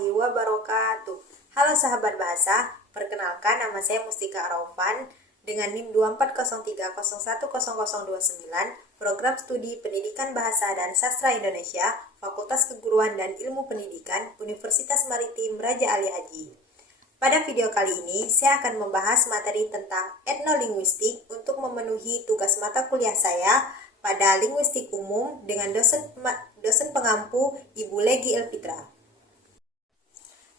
warahmatullahi wabarakatuh. Halo sahabat bahasa, perkenalkan nama saya Mustika Arofan dengan NIM 2403010029, Program Studi Pendidikan Bahasa dan Sastra Indonesia, Fakultas Keguruan dan Ilmu Pendidikan, Universitas Maritim Raja Ali Haji. Pada video kali ini, saya akan membahas materi tentang etnolinguistik untuk memenuhi tugas mata kuliah saya pada linguistik umum dengan dosen pengampu Ibu Legi Elfitra.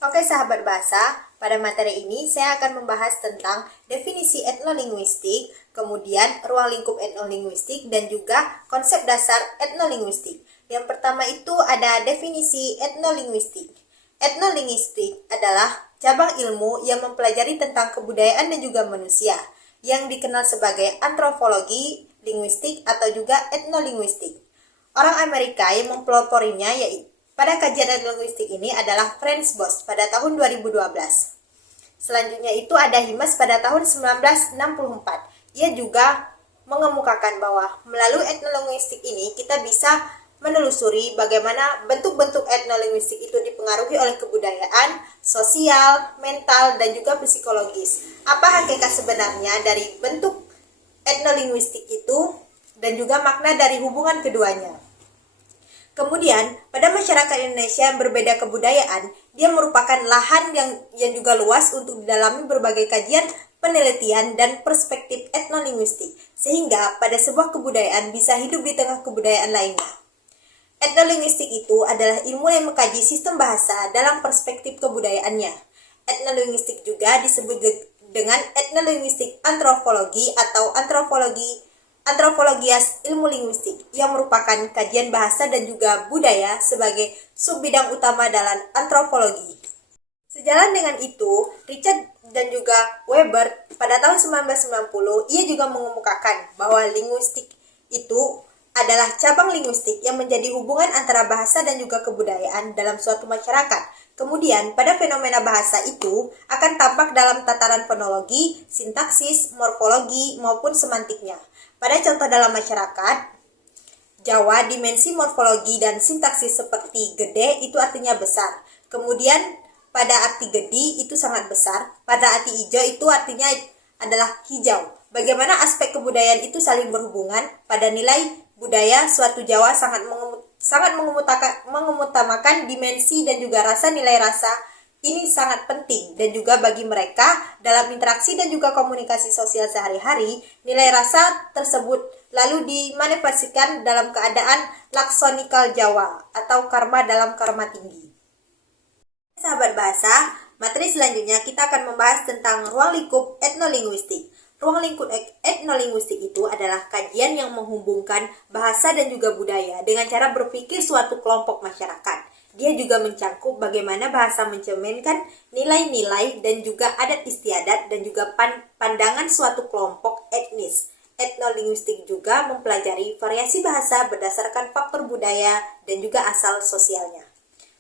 Oke sahabat bahasa, pada materi ini saya akan membahas tentang definisi etnolinguistik, kemudian ruang lingkup etnolinguistik, dan juga konsep dasar etnolinguistik. Yang pertama itu ada definisi etnolinguistik. Etnolinguistik adalah cabang ilmu yang mempelajari tentang kebudayaan dan juga manusia, yang dikenal sebagai antropologi linguistik atau juga etnolinguistik. Orang Amerika yang mempeloporinya yaitu pada kajian etnolinguistik ini adalah Franz Boas pada tahun 2012. Selanjutnya itu ada Himas pada tahun 1964. Ia juga mengemukakan bahwa melalui etnolinguistik ini kita bisa menelusuri bagaimana bentuk-bentuk etnolinguistik itu dipengaruhi oleh kebudayaan, sosial, mental, dan juga psikologis. Apa hakikat sebenarnya dari bentuk etnolinguistik itu dan juga makna dari hubungan keduanya. Kemudian, pada masyarakat Indonesia yang berbeda kebudayaan, dia merupakan lahan yang juga luas untuk didalami berbagai kajian, penelitian, dan perspektif etnolinguistik, sehingga pada sebuah kebudayaan bisa hidup di tengah kebudayaan lainnya. Etnolinguistik itu adalah ilmu yang mengkaji sistem bahasa dalam perspektif kebudayaannya. Etnolinguistik juga disebut dengan etnolinguistik antropologi atau antropologias ilmu linguistik yang merupakan kajian bahasa dan juga budaya sebagai subbidang utama dalam antropologi. Sejalan dengan itu, Richard dan juga Weber pada tahun 1990 ia juga mengemukakan bahwa linguistik itu adalah cabang linguistik yang menjadi hubungan antara bahasa dan juga kebudayaan dalam suatu masyarakat. Kemudian, pada fenomena bahasa itu akan tampak dalam tataran fonologi, sintaksis, morfologi, maupun semantiknya. Pada contoh dalam masyarakat Jawa, dimensi morfologi dan sintaksis seperti gede itu artinya besar. Kemudian pada arti gede itu sangat besar. Pada arti hijau itu artinya adalah hijau. Bagaimana aspek kebudayaan itu saling berhubungan. Pada nilai budaya, suatu Jawa sangat mengutamakan dimensi dan juga rasa. Nilai rasa ini sangat penting dan juga bagi mereka dalam interaksi dan juga komunikasi sosial sehari-hari, nilai rasa tersebut lalu dimanifestasikan dalam keadaan laksonikal Jawa atau karma dalam karma tinggi. Sahabat bahasa, materi selanjutnya kita akan membahas tentang ruang lingkup etnolinguistik. Ruang lingkup etnolinguistik itu adalah kajian yang menghubungkan bahasa dan juga budaya dengan cara berpikir suatu kelompok masyarakat. Dia juga mencangkup bagaimana bahasa mencerminkan nilai-nilai dan juga adat istiadat dan juga pandangan suatu kelompok etnis. Etnolinguistik juga mempelajari variasi bahasa berdasarkan faktor budaya dan juga asal sosialnya.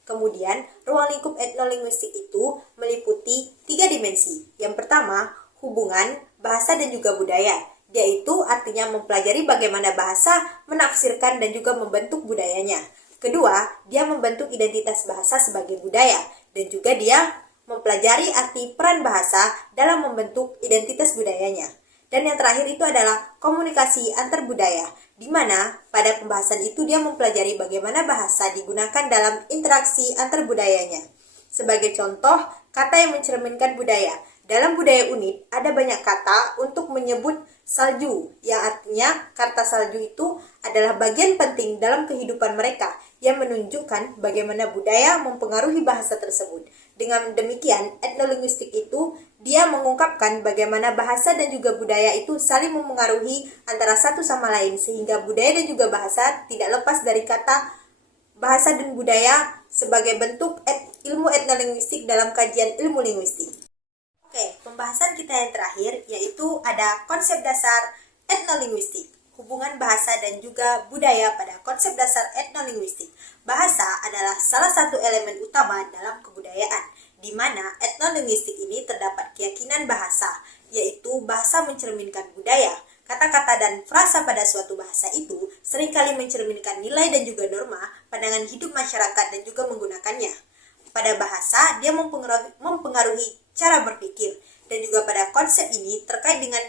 Kemudian, ruang lingkup etnolinguistik itu meliputi 3 dimensi. Yang pertama, hubungan bahasa dan juga budaya, yaitu artinya mempelajari bagaimana bahasa menafsirkan dan juga membentuk budayanya. Kedua, dia membentuk identitas bahasa sebagai budaya, dan juga dia mempelajari arti peran bahasa dalam membentuk identitas budayanya. Dan yang terakhir itu adalah komunikasi antar budaya, di mana pada pembahasan itu dia mempelajari bagaimana bahasa digunakan dalam interaksi antar budayanya. Sebagai contoh, kata yang mencerminkan budaya. Dalam budaya unit, ada banyak kata untuk menyebut salju, yang artinya kata salju itu adalah bagian penting dalam kehidupan mereka, yang menunjukkan bagaimana budaya mempengaruhi bahasa tersebut. Dengan demikian, etnolinguistik itu dia mengungkapkan bagaimana bahasa dan juga budaya itu saling memengaruhi antara satu sama lain, sehingga budaya dan juga bahasa tidak lepas dari kata bahasa dan budaya sebagai bentuk ilmu etnolinguistik dalam kajian ilmu linguistik. Oke, pembahasan kita yang terakhir yaitu ada konsep dasar etnolinguistik, hubungan bahasa dan juga budaya pada konsep dasar etnolinguistik. Bahasa adalah salah satu elemen utama dalam kebudayaan, di mana etnolinguistik ini terdapat keyakinan bahasa, yaitu bahasa mencerminkan budaya. Kata-kata dan frasa pada suatu bahasa itu seringkali mencerminkan nilai dan juga norma, pandangan hidup masyarakat dan juga menggunakannya. pada bahasa dia mempengaruhi cara berpikir, dan juga pada konsep ini terkait dengan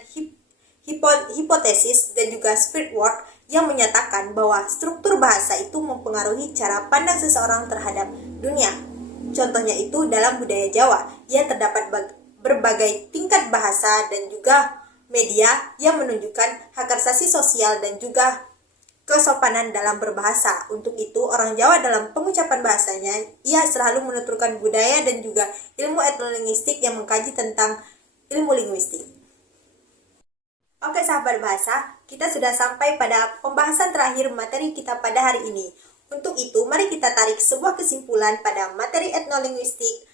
hipotesis dan juga spirit word yang menyatakan bahwa struktur bahasa itu mempengaruhi cara pandang seseorang terhadap dunia. Contohnya itu dalam budaya Jawa, yang terdapat berbagai tingkat bahasa dan juga media yang menunjukkan hak asasi sosial dan juga kesopanan dalam berbahasa. Untuk itu, orang Jawa dalam pengucapan bahasanya, ia selalu menuturkan budaya dan juga ilmu etnolinguistik yang mengkaji tentang ilmu linguistik. Oke sahabat bahasa, kita sudah sampai pada pembahasan terakhir materi kita pada hari ini. Untuk itu, mari kita tarik sebuah kesimpulan pada materi etnolinguistik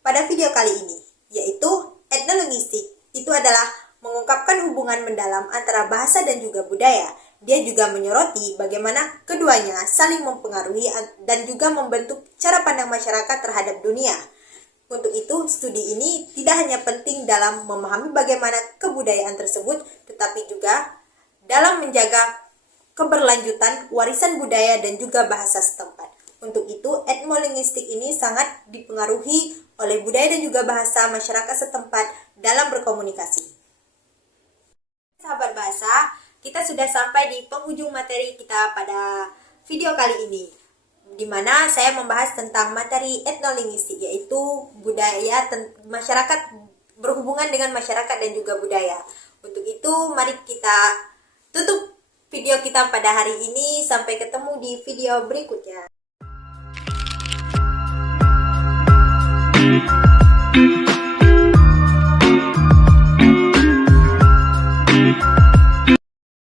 pada video kali ini, yaitu etnolinguistik itu adalah mengungkapkan hubungan mendalam antara bahasa dan juga budaya. Dia juga menyoroti bagaimana keduanya saling mempengaruhi dan juga membentuk cara pandang masyarakat terhadap dunia. Untuk itu, studi ini tidak hanya penting dalam memahami bagaimana kebudayaan tersebut, tetapi juga dalam menjaga keberlanjutan warisan budaya dan juga bahasa setempat. Untuk itu, etnolinguistik ini sangat dipengaruhi oleh budaya dan juga bahasa masyarakat setempat dalam berkomunikasi. Sahabat bahasa, kita sudah sampai di penghujung materi kita pada video kali ini, di mana saya membahas tentang materi etnolinguistik, yaitu budaya masyarakat, berhubungan dengan masyarakat dan juga budaya. Untuk itu, mari kita tutup video kita pada hari ini. Sampai ketemu di video berikutnya.